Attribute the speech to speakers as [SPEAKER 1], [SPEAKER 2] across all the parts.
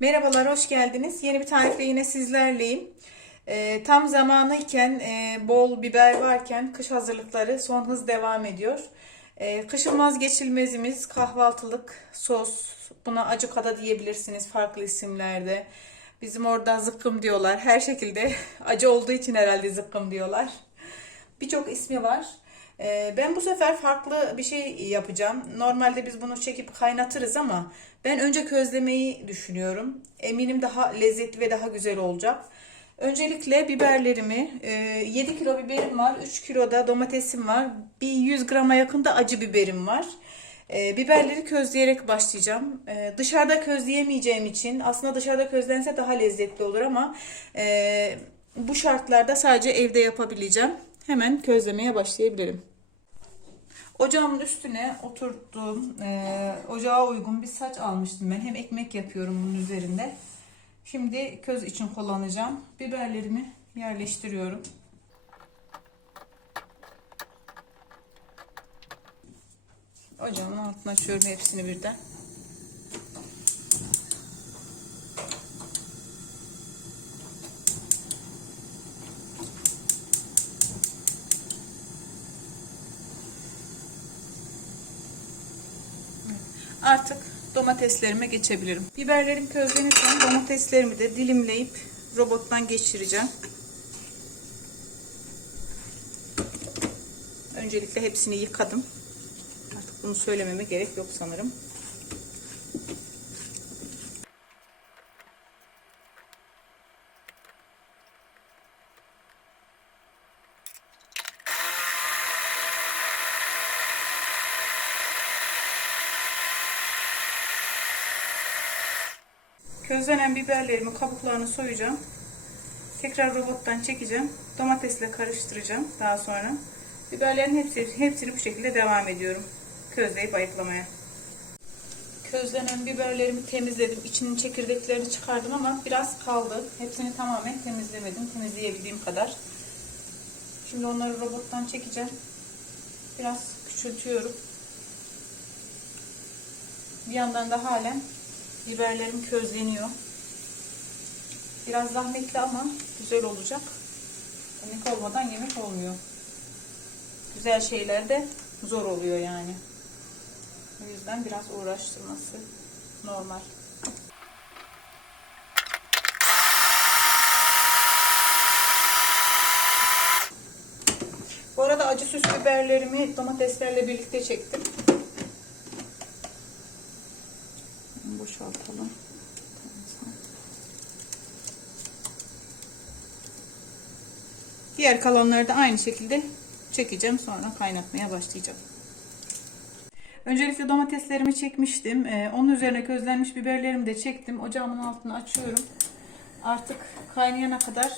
[SPEAKER 1] Merhabalar, hoş geldiniz. Yeni bir tarifle yine sizlerleyim. Ee, tam zamanı iken, e, bol biber varken kış hazırlıkları son hız devam ediyor. Ee, kışın vazgeçilmezimiz kahvaltılık sos. Buna acıka da diyebilirsiniz farklı isimlerde. Bizim orada zıkkım diyorlar. Her şekilde acı olduğu için herhalde zıkkım diyorlar. Birçok ismi var. Ee, Ben bu sefer farklı bir şey yapacağım. Normalde biz bunu çekip kaynatırız ama ben önce közlemeyi düşünüyorum. Eminim daha lezzetli ve daha güzel olacak. Öncelikle biberlerimi, e, 7 kilo biberim var, 3 kilo da domatesim var, bir 100 grama yakın da acı biberim var. E, Biberleri közleyerek başlayacağım. E, Dışarıda közleyemeyeceğim için aslında dışarıda közlense daha lezzetli olur ama e, bu şartlarda sadece evde yapabileceğim. Hemen közlemeye başlayabilirim. Ocağımın üstüne oturttuğum e, ocağa uygun bir saç almıştım ben. Hem ekmek yapıyorum bunun üzerinde. Şimdi köz için kullanacağım. Biberlerimi yerleştiriyorum. Ocağımın altına açıyorum hepsini birden. Artık domateslerime geçebilirim. Biberlerim közlenirken domateslerimi de dilimleyip robottan geçireceğim. Öncelikle hepsini yıkadım. Artık bunu söylememe gerek yok sanırım. Közlenen biberlerimi kabuklarını soyacağım. Tekrar robottan çekeceğim. Domatesle karıştıracağım daha sonra. Biberlerin hepsi, hepsini bu şekilde devam ediyorum. Közleyip ayıklamaya. Közlenen biberlerimi temizledim. İçinin çekirdeklerini çıkardım ama biraz kaldı. Hepsini tamamen temizlemedim. Temizleyebildiğim kadar. Şimdi onları robottan çekeceğim. Biraz küçültüyorum. Bir yandan da halen biberlerim közleniyor. Biraz zahmetli ama güzel olacak. Yemek olmadan yemek olmuyor. Güzel şeyler de zor oluyor yani. O yüzden biraz uğraştırması normal. Bu arada acı süs biberlerimi domateslerle birlikte çektim. Diğer kalanları da aynı şekilde çekeceğim. Sonra kaynatmaya başlayacağım. Öncelikle domateslerimi çekmiştim. Ee, onun üzerine közlenmiş biberlerimi de çektim. Ocağımın altını açıyorum. Artık kaynayana kadar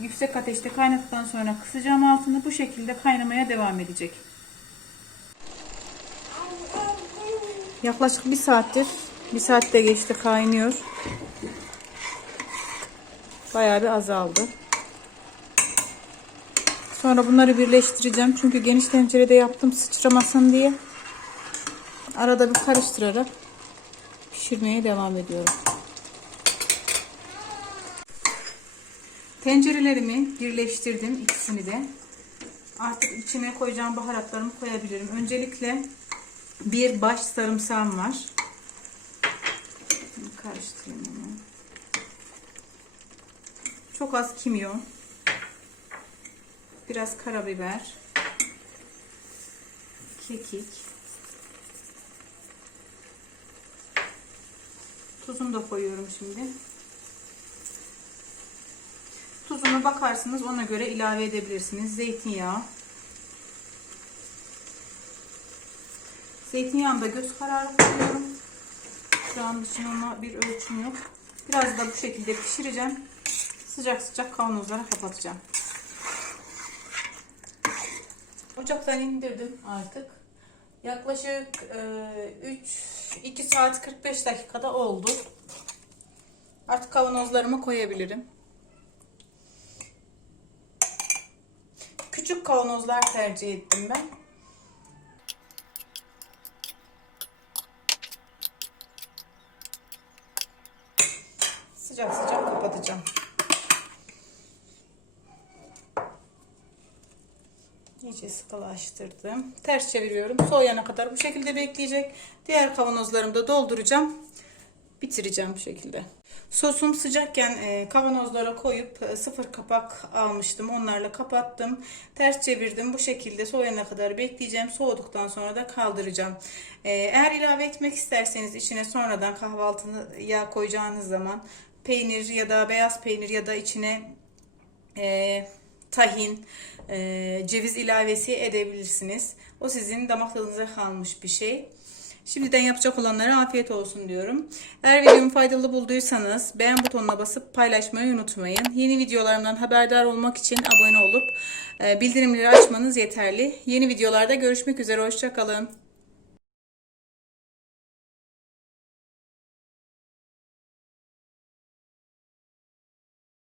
[SPEAKER 1] yüksek ateşte kaynattıktan sonra kısacağım altını. Bu şekilde kaynamaya devam edecek. Yaklaşık bir saattir, bir saatte geçti kaynıyor. Bayağı bir azaldı. Sonra bunları birleştireceğim. Çünkü geniş tencerede yaptım sıçramasın diye. Arada bir karıştırarak pişirmeye devam ediyorum. Tencerelerimi birleştirdim ikisini de. Artık içine koyacağım baharatlarımı koyabilirim. Öncelikle bir baş sarımsağım var. Karıştırayım onu. Çok az kimyon. Biraz karabiber. Kekik. Tuzunu da koyuyorum şimdi. Tuzuna bakarsınız ona göre ilave edebilirsiniz. Zeytinyağı. Zeytinyağını göz kararı koyuyorum. Şu an için ona bir ölçüm yok. Biraz da bu şekilde pişireceğim. Sıcak sıcak kavanozlara kapatacağım. Ocaktan indirdim artık. Yaklaşık e, 3 2 saat 45 dakikada oldu. Artık kavanozlarımı koyabilirim. Küçük kavanozlar tercih ettim ben. sıcak sıcak kapatacağım. İyice sıkılaştırdım. Ters çeviriyorum. Soğuyana kadar bu şekilde bekleyecek. Diğer kavanozlarımı da dolduracağım. Bitireceğim bu şekilde. Sosum sıcakken e, kavanozlara koyup e, sıfır kapak almıştım. Onlarla kapattım. Ters çevirdim. Bu şekilde soğuyana kadar bekleyeceğim. Soğuduktan sonra da kaldıracağım. E, eğer ilave etmek isterseniz içine sonradan kahvaltıya koyacağınız zaman peynir ya da beyaz peynir ya da içine e, tahin, e, ceviz ilavesi edebilirsiniz. O sizin damak tadınıza kalmış bir şey. Şimdiden yapacak olanlara afiyet olsun diyorum. Eğer videomu faydalı bulduysanız beğen butonuna basıp paylaşmayı unutmayın. Yeni videolarımdan haberdar olmak için abone olup e, bildirimleri açmanız yeterli. Yeni videolarda görüşmek üzere. Hoşçakalın.